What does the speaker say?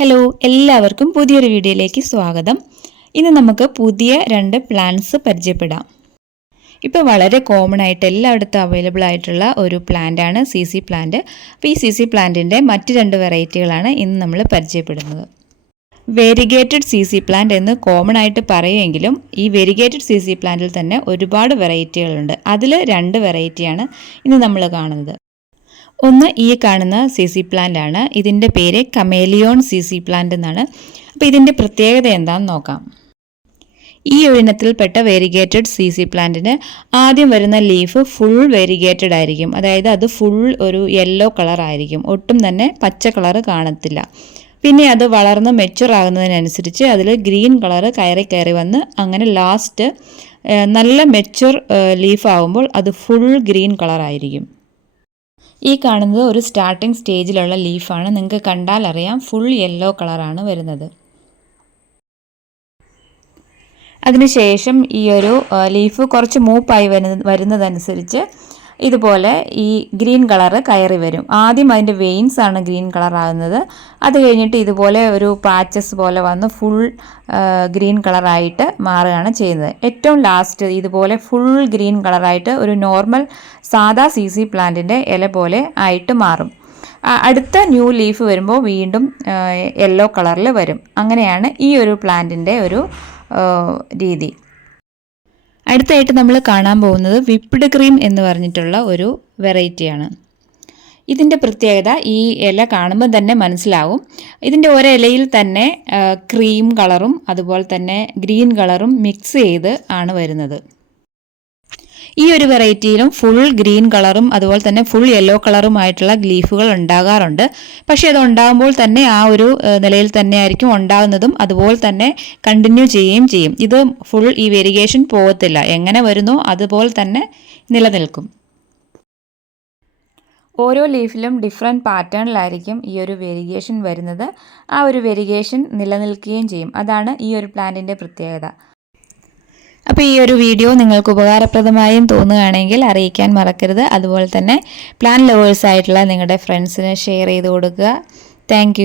Hello, എല്ലാവർക്കും പുതിയൊരു വീഡിയോയിലേക്ക് സ്വാഗതം. ഇന്ന് നമുക്ക് പുതിയ 2 പ്ലാന്റ്സ് പരിചയപ്പെടാം. ഇപ്പോൾ വളരെ കോമൺ ആയിട്ട് എല്ലായിടത്തും അവൈലബിൾ ആയിട്ടുള്ള ഒരു പ്ലാന്റ് ആണ് CC പ്ലാന്റ്. അപ്പോൾ ഈ CC പ്ലാന്റിൻ്റെ മറ്റ് 2 വെറൈറ്റികളാണ് ഇന്ന് നമ്മൾ പരിചയപ്പെടുന്നത്. വെരിഗേറ്റഡ് CC പ്ലാന്റ് എന്ന് കോമൺ ആയിട്ട് പറയുമെങ്കിലും ഈ വെരിഗേറ്റഡ് CC പ്ലാന്റിൽ തന്നെ ഒരുപാട് വെറൈറ്റികളുണ്ട്. അതിൽ 2 വെറൈറ്റിയാണ് ഇന്ന് നമ്മൾ കാണുന്നത്. ഒന്ന് ഈ കാണുന്ന CC പ്ലാന്റ് ആണ്. ഇതിൻ്റെ പേര് കമേലിയോൺ CC പ്ലാന്റ് എന്നാണ്. അപ്പോൾ ഇതിൻ്റെ പ്രത്യേകത എന്താണെന്ന് നോക്കാം. ഈ ഇനത്തിൽപ്പെട്ട വെരിഗേറ്റഡ് CC പ്ലാന്റിന് ആദ്യം വരുന്ന ലീഫ് ഫുൾ വെരിഗേറ്റഡ് ആയിരിക്കും. അതായത് അത് ഫുൾ ഒരു യെല്ലോ കളർ ആയിരിക്കും. ഒട്ടും തന്നെ പച്ച കളർ കാണത്തില്ല. പിന്നെ അത് വളർന്ന് മെച്ചുവർ ആകുന്നതിനനുസരിച്ച് അതിൽ ഗ്രീൻ കളർ കയറി വന്ന് അങ്ങനെ ലാസ്റ്റ് നല്ല മെച്ചുവർ ലീഫ് ആകുമ്പോൾ അത് ഫുൾ ഗ്രീൻ കളർ ആയിരിക്കും. ഈ കാണുന്നത് ഒരു സ്റ്റാർട്ടിംഗ് സ്റ്റേജിലുള്ള ലീഫാണ്. നിങ്ങൾക്ക് കണ്ടാൽ അറിയാം ഫുൾ യെല്ലോ കളറാണ് വരുന്നത്. അതിനുശേഷം ഈ ഒരു ലീഫ് കുറച്ച് മൂപ്പായി വരുന്നതനുസരിച്ച് ഇതുപോലെ ഈ ഗ്രീൻ കളറ് കയറി വരും. ആദ്യം അതിൻ്റെ വെയിൻസ് ആണ് ഗ്രീൻ കളർ ആകുന്നത്. അത് കഴിഞ്ഞിട്ട് ഇതുപോലെ ഒരു പാച്ചസ് പോലെ വന്ന് ഫുൾ ഗ്രീൻ കളറായിട്ട് മാറുകയാണ് ചെയ്യുന്നത്. ഏറ്റവും ലാസ്റ്റ് ഇതുപോലെ ഫുൾ ഗ്രീൻ കളറായിട്ട് ഒരു നോർമൽ സാദാ CC പ്ലാന്റിൻ്റെ ഇല പോലെ ആയിട്ട് മാറും. അടുത്ത ന്യൂ ലീഫ് വരുമ്പോൾ വീണ്ടും യെല്ലോ കളറിൽ വരും. അങ്ങനെയാണ് ഈ ഒരു പ്ലാന്റിൻ്റെ ഒരു രീതി. അടുത്തായിട്ട് നമ്മൾ കാണാൻ പോകുന്നത് വിപ്ഡ് ക്രീം എന്ന് പറഞ്ഞിട്ടുള്ള ഒരു വെറൈറ്റിയാണ്. ഇതിൻ്റെ പ്രത്യേകത ഈ ഇല കാണുമ്പോൾ തന്നെ മനസ്സിലാവും. ഇതിൻ്റെ ഒരിലയിൽ തന്നെ ക്രീം കളറും അതുപോലെ തന്നെ ഗ്രീൻ കളറും മിക്സ് ചെയ്ത് ആണ് വരുന്നത്. ഈ ഒരു വെറൈറ്റിയിലും ഫുൾ ഗ്രീൻ കളറും അതുപോലെ തന്നെ ഫുൾ യെല്ലോ കളറുമായിട്ടുള്ള ലീഫുകൾ ഉണ്ടാകാറുണ്ട്. പക്ഷേ അത് ഉണ്ടാകുമ്പോൾ തന്നെ ആ ഒരു നിലയിൽ തന്നെ ആയിരിക്കും ഉണ്ടാകുന്നതും അതുപോലെ തന്നെ കണ്ടിന്യൂ ചെയ്യുകയും ചെയ്യും. ഇത് ഫുൾ ഈ വെരിഗേഷൻ പോകത്തില്ല. എങ്ങനെ വരുന്നോ അതുപോലെ തന്നെ നിലനിൽക്കും. ഓരോ ലീഫിലും ഡിഫറെൻറ്റ് പാറ്റേണിലായിരിക്കും ഈ ഒരു വെരിഗേഷൻ വരുന്നത്. ആ ഒരു വെരിഗേഷൻ നിലനിൽക്കുകയും ചെയ്യും. അതാണ് ഈ ഒരു പ്ലാന്റിൻ്റെ പ്രത്യേകത. അപ്പോൾ ഈ ഒരു വീഡിയോ നിങ്ങൾക്ക് ഉപകാരപ്രദമായും തോന്നുകയാണെങ്കിൽ അറിയിക്കാൻ മറക്കരുത്. അതുപോലെ തന്നെ പ്ലാന്റ് ലവേഴ്സ് ആയിട്ടുള്ള നിങ്ങളുടെ ഫ്രണ്ട്സിന് ഷെയർ ചെയ്ത് കൊടുക്കുക. താങ്ക്